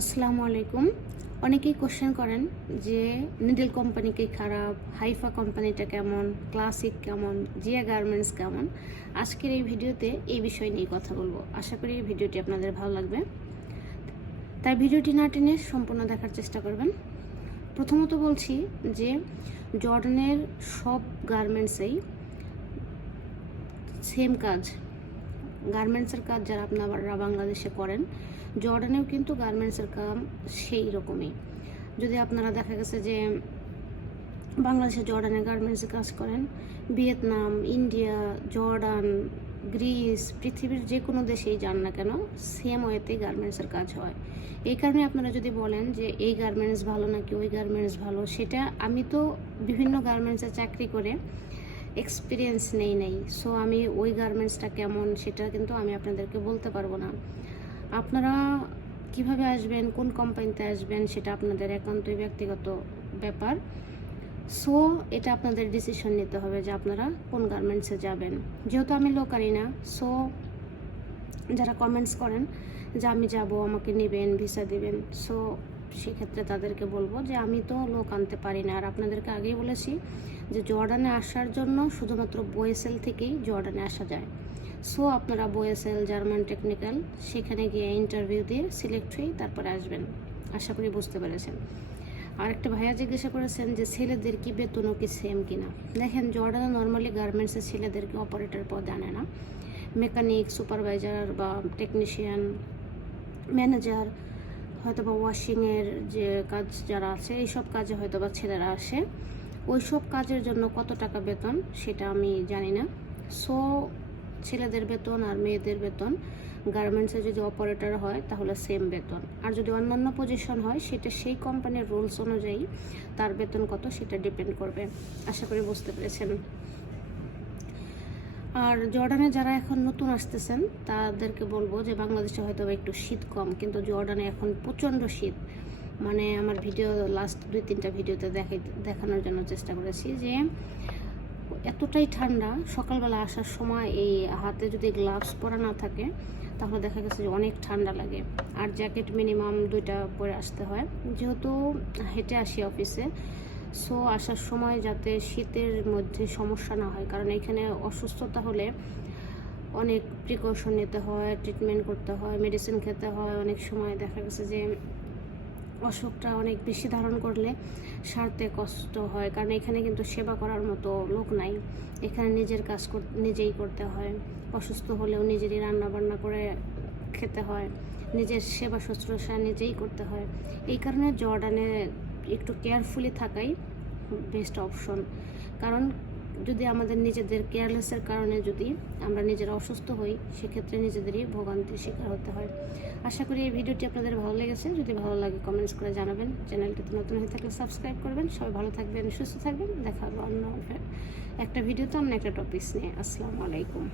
আসসালামু আলাইকুম। অনেকেই কোশ্চেন করেন যে নিডল কোম্পানিকে খারাপ হাইফা কোম্পানিটা কেমন ক্লাসিক কেমন জিয়া গার্মেন্টস কেমন? আজকের এই ভিডিওতে এই বিষয় নিয়ে কথা বলব। আশা করি এই ভিডিওটি আপনাদের ভালো লাগবে। তাই ভিডিওটি না টেনে সম্পূর্ণ দেখার চেষ্টা করবেন। প্রথমত বলছি যে জর্ডানের সব গার্মেন্টসেই সেম কাজ। গার্মেন্টসের কাজ যারা আপনারা বাংলাদেশে করেন, জর্ডানেও কিন্তু গার্মেন্টসের কাজ সেই রকমই। যদি আপনারা দেখা গেছে যে বাংলাদেশে জর্ডানে গার্মেন্টসে কাজ করেন, ভিয়েতনাম, ইন্ডিয়া, জর্ডান, গ্রিস, পৃথিবীর যে কোনো দেশেই যান না কেন সেম ওয়েতে গার্মেন্টসের কাজ হয়। এই কারণে আপনারা যদি বলেন যে এই গার্মেন্টস ভালো নাকি ওই গার্মেন্টস ভালো, সেটা আমি তো বিভিন্ন গার্মেন্টসে চাকরি করে এক্সপিরিয়েন্স নেই নেই। সো আমি ওই গার্মেন্টসটা কেমন সেটা কিন্তু আমি আপনাদেরকে বলতে পারব না। আপনারা কীভাবে আসবেন, কোন কোম্পানিতে আসবেন সেটা আপনাদের একান্তই ব্যক্তিগত ব্যাপার। সো এটা আপনাদের ডিসিশন নিতে হবে যে আপনারা কোন গার্মেন্টসে যাবেন। যেহেতু আমি লোকালি না সো যারা কমেন্টস করেন যে আমি যাব, আমাকে নেবেন ভিসা দেবেন সো সেক্ষেত্রে তাদেরকে বলব যে আমি তো লোক আনতে পারি না। আর আপনাদেরকে আগেই বলেছি যে জর্ডানে আসার জন্য শুধুমাত্র বোয়েসেল থেকেই জর্ডানে আসা যায়। সো, আপনারা বোয়েসেল, জার্মান টেকনিক্যাল, সেখানে গিয়ে ইন্টারভিউ দিয়ে সিলেক্ট হয়ে তারপরে আসবেন। আশা করি বুঝতে পেরেছেন। আরেকটা ভাইয়া জিজ্ঞাসা করেছেন যে, ছেলেদের কি বেতনও কি সেম কিনা? দেখেন, জর্ডানে নর্মালি গার্মেন্টসের ছেলেদেরকে অপারেটর পদে আনে না। মেকানিক সুপারভাইজার বা টেকনিশিয়ান ম্যানেজার হয়তো বা ওয়াশিংয়ের যে কাজ যারা আছে, এইসব কাজে হয়তো বা ছেলেরা আসে। ওই সব কাজের জন্য কত টাকা বেতন সেটা আমি জানি না। সো ছেলেদের বেতন আর মেয়েদের বেতন গার্মেন্টসে যদি অপারেটর হয় তাহলে সেম বেতন। আর যদি অন্যান্য পজিশন হয় সেটা সেই কোম্পানির রুলস অনুযায়ী তার বেতন কত সেটা ডিপেন্ড করবে। আশা করি বুঝতে পেরেছেন। আর জর্ডানে যারা এখন নতুন আসতেছেন, তাদেরকে বলব যে বাংলাদেশে হয়তো একটু শীত কম, কিন্তু জর্ডানে এখন প্রচণ্ড শীত। মানে আমার ভিডিও লাস্ট দুই, তিনটা ভিডিওতে দেখাই, দেখানোর জন্য চেষ্টা করেছি যে এতটাই ঠান্ডা, সকালবেলা আসার সময় এই হাতে যদি গ্লাভস পরা না থাকে, তাহলে দেখা গেছে যে অনেক ঠান্ডা লাগে। আর জ্যাকেট মিনিমাম দুইটা পরে আসতে হয়। যেহেতু হেঁটে আসি অফিসে সো আসার সময় যাতে শীতের মধ্যে সমস্যা না হয়, কারণ এখানে অসুস্থতা হলে অনেক প্রিকশন নিতে হয় ট্রিটমেন্ট করতে হয় মেডিসিন খেতে হয়। অনেক সময় দেখা গেছে যে অসুখটা অনেক বেশি ধারণ করলে সারতে কষ্ট হয়, কারণ এখানে কিন্তু সেবা করার মতো লোক নাই। এখানে নিজের কাজ নিজেই করতে হয়। অসুস্থ হলেও নিজেরই রান্না বান্না করে খেতে হয়। নিজের সেবা শুশ্রূষা নিজেই করতে হয়। এই কারণে জর্ডানে একটু কেয়ারফুলি থাকাই বেস্ট অপশন কারণ যদি আমাদের নিজেদের কেয়ারলেসের কারণে যদি আমরা নিজেরা অসুস্থ হই, সেক্ষেত্রে নিজেদেরই ভোগান্তির শিকার হতে হয়। আশা করি এই ভিডিওটি আপনাদের ভালো লেগেছে। যদি ভালো লাগে কমেন্টস করে জানাবেন। চ্যানেলটিতে নতুন হয়ে থাকলে সাবস্ক্রাইব করবেন। সবাই ভালো থাকবেন, সুস্থ থাকবেন। দেখা হবে অন্য একটা ভিডিওতে আমরা একটা টপিকস নিয়ে। আসসালামু আলাইকুম।